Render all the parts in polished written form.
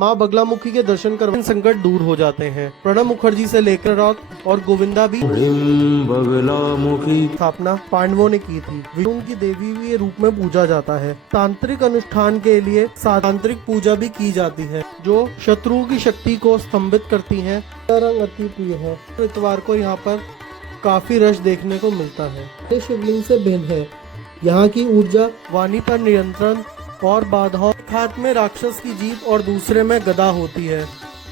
माँ बगलामुखी के दर्शन कर संकट दूर हो जाते हैं। प्रणब मुखर्जी से लेकर और गोविंदा भी बगलामुखी स्थापना पांडवों ने की थी। विष्णु की देवी के रूप में पूजा जाता है। तांत्रिक अनुष्ठान के लिए तांत्रिक पूजा भी की जाती है जो शत्रुओं की शक्ति को स्तंभित करती है। रंग अति प्रिय है। इतवार को यहाँ पर काफी रश देखने को मिलता है। ये शिवलिंग से भिन्न है। यहाँ की ऊर्जा वाणी पर नियंत्रण और बाधाओं, एक हाथ में राक्षस की जीभ और दूसरे में गदा होती है।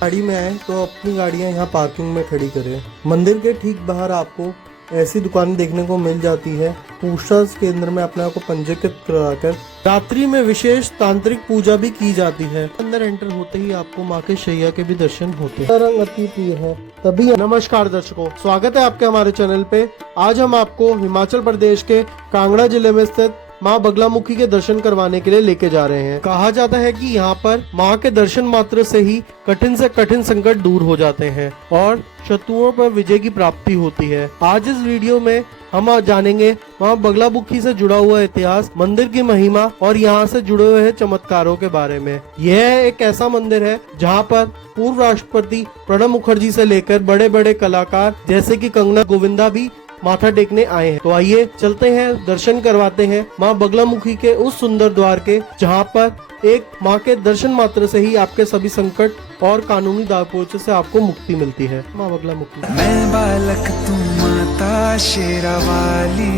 गाड़ी में आए तो अपनी गाड़ियाँ यहाँ पार्किंग में खड़ी करें। मंदिर के ठीक बाहर आपको ऐसी दुकानें देखने को मिल जाती है। पूछताछ केंद्र में अपने आप को पंजीकृत कराकर रात्रि में विशेष तांत्रिक पूजा भी की जाती है। अंदर एंटर होते ही आपको माँ के शैया के भी दर्शन होते हैं। रंग अति प्रिय है तभी। नमस्कार दर्शकों, स्वागत है आपके हमारे चैनल पे। आज हम आपको हिमाचल प्रदेश के कांगड़ा जिले में स्थित माँ बगलामुखी के दर्शन करवाने के लिए लेके जा रहे हैं। कहा जाता है कि यहाँ पर माँ के दर्शन मात्र से ही कठिन से कठिन संकट दूर हो जाते हैं और शत्रुओं पर विजय की प्राप्ति होती है। आज इस वीडियो में हम आज जानेंगे माँ बगलामुखी से जुड़ा हुआ इतिहास, मंदिर की महिमा और यहाँ से जुड़े हुए चमत्कारों के बारे में। यह एक ऐसा मंदिर है जहाँ पर पूर्व राष्ट्रपति प्रणब मुखर्जी से लेकर बड़े बड़े कलाकार जैसे कि कंगना, गोविंदा भी माथा टेकने आए हैं। तो आइए चलते हैं, दर्शन करवाते हैं माँ बगलामुखी के उस सुंदर द्वार के, जहाँ पर एक माँ के दर्शन मात्र से ही आपके सभी संकट और कानूनी दावपेच से आपको मुक्ति मिलती है। माँ बगलामुखी। मैं बालक तू माता शेरावाली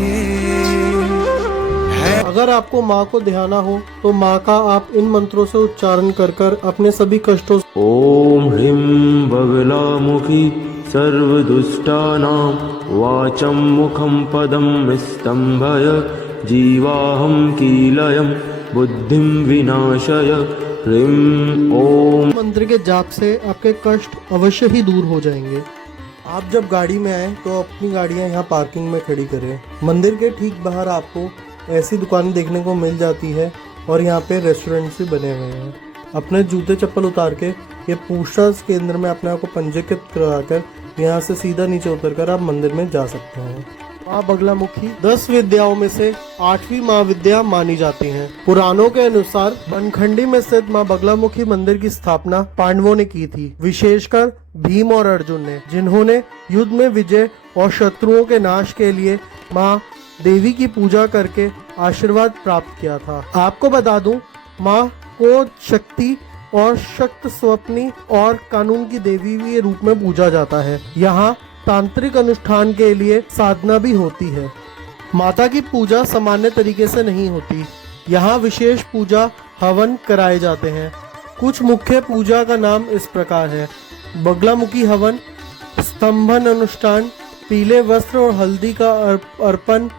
है। अगर आपको माँ को ध्याना हो तो माँ का आप इन मंत्रों से उच्चारण कर कर अपने सभी कष्टों ओम ह्रीं बगलामुखी सर्वदुष्टानां वाचं मुखं पदं स्तंभय जीवाहं कीलयं बुद्धिं विनाशय ह्रीं ओम। मंत्र के जाप से आपके कष्ट अवश्य ही दूर हो जाएंगे। आप जब गाड़ी में आए तो अपनी गाड़ियां यहाँ पार्किंग में खड़ी करें। मंदिर के ठीक बाहर आपको ऐसी दुकानें देखने को मिल जाती है और यहाँ पे रेस्टोरेंट्स भी बने हुए हैं। अपने जूते चप्पल उतार के ये पूछताछ केंद्र में अपने आप को पंजीकृत कराकर यहाँ से सीधा नीचे उतरकर आप मंदिर में जा सकते हैं। माँ बगलामुखी 10 विद्याओं में से 8वीं महाविद्या मानी जाती है। पुराणों के अनुसार बनखंडी में स्थित माँ बगलामुखी मंदिर की स्थापना पांडवों ने की थी, विशेषकर भीम और अर्जुन ने, जिन्होंने युद्ध में विजय और शत्रुओं के नाश के लिए माँ देवी की पूजा करके आशीर्वाद प्राप्त किया था। आपको बता दूं, माँ को शक्ति और शक्त स्वप्नी और कानून की देवी के रूप में पूजा जाता है। यहाँ तांत्रिक अनुष्ठान के लिए साधना भी होती है। माता की पूजा सामान्य तरीके से नहीं होती। यहाँ विशेष पूजा हवन कराए जाते हैं। कुछ मुख्य पूजा का नाम इस प्रकार है: बगलामुखी हवन, स्तंभन अनुष्ठान, पीले वस्त्र और हल्दी का अर्पण।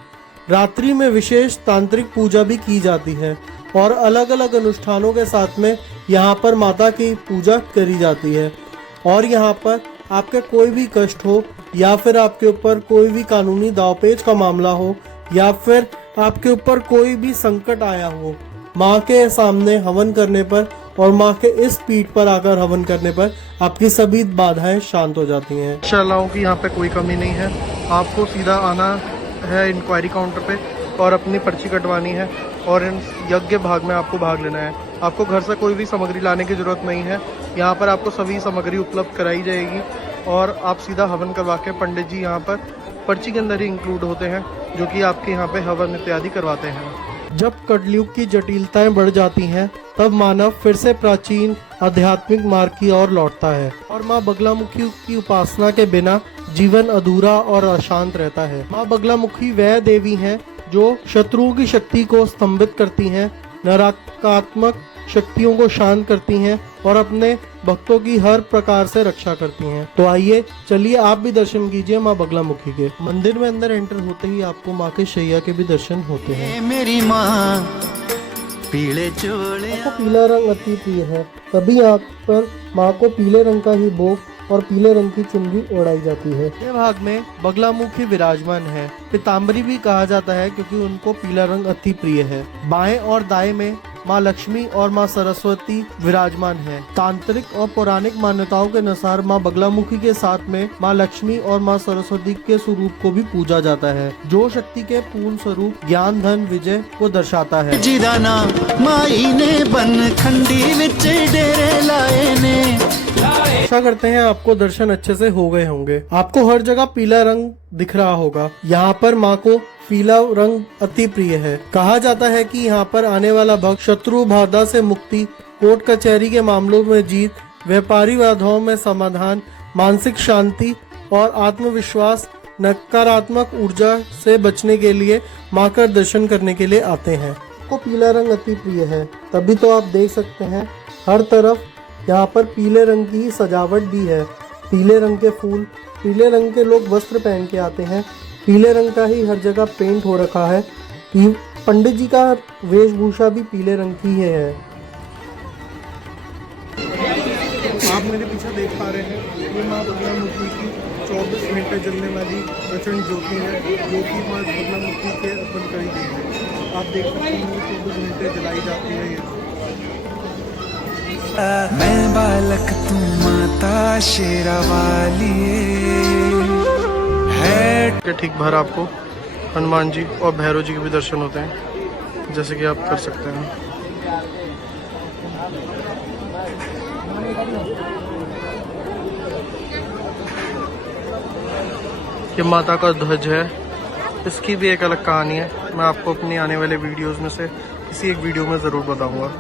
रात्रि में विशेष तांत्रिक पूजा भी की जाती है और अलग अलग अनुष्ठानों के साथ में यहाँ पर माता की पूजा करी जाती है। और यहाँ पर आपके कोई भी कष्ट हो या फिर आपके ऊपर कोई भी कानूनी दावपेच का मामला हो या फिर आपके ऊपर कोई भी संकट आया हो, माँ के सामने हवन करने पर और माँ के इस पीठ पर आकर हवन करने पर आपकी सभी बाधाएं शांत हो जाती हैं। इंशाअल्लाह की यहाँ पे कोई कमी नहीं है। आपको सीधा आना है इंक्वायरी काउंटर पे और अपनी पर्ची कटवानी है और इन यज्ञ भाग में आपको भाग लेना है। आपको घर से कोई भी सामग्री लाने की जरूरत नहीं है। यहाँ पर आपको सभी सामग्री उपलब्ध कराई जाएगी और आप सीधा हवन करवा के, पंडित जी यहाँ पर पर्ची के अंदर ही इंक्लूड होते हैं जो कि आपके यहाँ पे हवन इत्यादि करवाते हैं। जब कलयुग की जटिलताएं बढ़ जाती हैं तब मानव फिर से प्राचीन आध्यात्मिक मार्ग की ओर लौटता है और माँ बगलामुखी की उपासना के बिना जीवन अधूरा और अशांत रहता है। माँ बगलामुखी वह देवी हैं जो शत्रुओं की शक्ति को स्तंभित करती हैं, नकारात्मक शक्तियों को शांत करती हैं और अपने भक्तों की हर प्रकार से रक्षा करती हैं। तो आइए चलिए आप भी दर्शन कीजिए माँ बगलामुखी के। मंदिर में अंदर एंटर होते ही आपको माँ के शैया के भी दर्शन होते हैं। मेरी माँ पीले चोले। आपको पीला रंग अति प्रिय है तभी यहाँ पर माँ को पीले रंग का ही भोग और पीले रंग की चुनरी ओढ़ाई जाती है। ये भाग में बगलामुखी विराजमान है। पीताम्बरी भी कहा जाता है क्योंकि उनको पीला रंग अति प्रिय है। बाएं और दाएं में माँ लक्ष्मी और माँ सरस्वती विराजमान है। तांत्रिक और पौराणिक मान्यताओं के अनुसार माँ बगलामुखी के साथ में माँ लक्ष्मी और माँ सरस्वती के स्वरूप को भी पूजा जाता है, जो शक्ति के पूर्ण स्वरूप ज्ञान, धन, विजय को दर्शाता है। जिदाना माई ने बनखंडी विच डेरे लाए आशा करते हैं आपको दर्शन अच्छे से हो गए होंगे। आपको हर जगह पीला रंग दिख रहा होगा। यहाँ पर माँ को पीला रंग अति प्रिय है। कहा जाता है कि यहाँ पर आने वाला भक्त शत्रु बाधा से मुक्ति, कोर्ट कचहरी के मामलों में जीत, व्यापारी बाधाओं में समाधान, मानसिक शांति और आत्मविश्वास, नकारात्मक ऊर्जा से बचने के लिए माँ का दर्शन करने के लिए आते हैं। को पीला रंग अति प्रिय है, तभी तो आप देख सकते हैं हर तरफ यहाँ पर पीले रंग की सजावट भी है। पीले रंग के फूल, पीले रंग के लोग वस्त्र पहन के आते हैं। पीले रंग का ही हर जगह पेंट हो रखा है। पंडित जी का वेशभूषा भी पीले रंग की है। आप मेरे पीछे देख पा रहे हैं, ये माँ बगलामुखी की 24 घंटे जलने वाली प्रचंड ज्योति है, जो कि माँ बगलामुखी के अर्पण करी गई है। आप देख सकते हैं 24 घंटे जलाई जाती है ये। मैं बालक तू माता शेरावाली है। ठीक बाहर आपको हनुमान जी और भैरव जी के भी दर्शन होते हैं, जैसे कि आप कर सकते हैं। ये माता का ध्वज है, इसकी भी एक अलग कहानी है। मैं आपको अपनी आने वाले वीडियोस में से किसी एक वीडियो में ज़रूर बताऊंगा।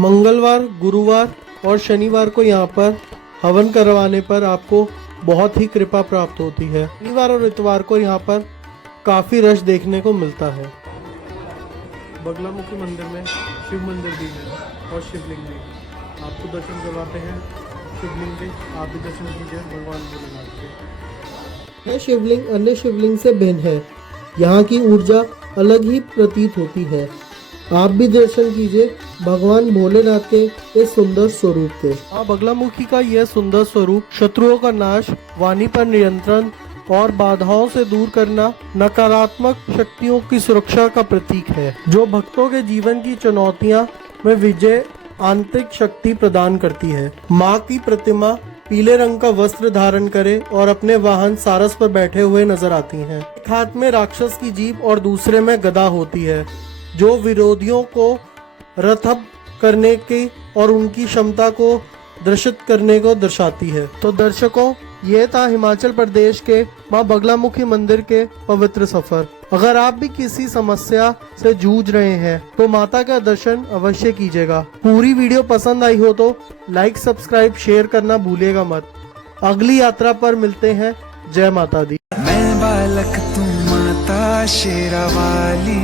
मंगलवार, गुरुवार और शनिवार को यहाँ पर हवन करवाने पर आपको बहुत ही कृपा प्राप्त होती है। शनिवार और इतवार को यहाँ पर काफ़ी रश देखने को मिलता है। बगलामुखी मंदिर में शिव मंदिर भी है और शिवलिंग भी। आपको दर्शन करवाते हैं शिवलिंग के, आप भी दर्शन कीजिए भगवान भोलेनाथ के। यह शिवलिंग अन्य शिवलिंग से भिन्न है। यहाँ की ऊर्जा अलग ही प्रतीत होती है। आप भी दर्शन कीजिए भगवान भोलेनाथ के इस सुंदर स्वरूप के। बगलामुखी का यह सुंदर स्वरूप शत्रुओं का नाश, वाणी पर नियंत्रण और बाधाओं से दूर करना, नकारात्मक शक्तियों की सुरक्षा का प्रतीक है, जो भक्तों के जीवन की चुनौतियां में विजय आंतरिक शक्ति प्रदान करती है। माँ की प्रतिमा पीले रंग का वस्त्र धारण करे और अपने वाहन सारस पर बैठे हुए नजर आती हैं। एक हाथ में राक्षस की जीभ और दूसरे में गदा होती है, जो विरोधियों को रथब करने की और उनकी क्षमता को दर्शित करने को दर्शाती है। तो दर्शकों, ये था हिमाचल प्रदेश के माँ बगलामुखी मंदिर के पवित्र सफर। अगर आप भी किसी समस्या से जूझ रहे हैं तो माता का दर्शन अवश्य कीजिएगा। पूरी वीडियो पसंद आई हो तो लाइक, सब्सक्राइब, शेयर करना भूलिएगा मत। अगली यात्रा पर मिलते हैं। जय माता दी। मैं बालक तू माता शेरावाली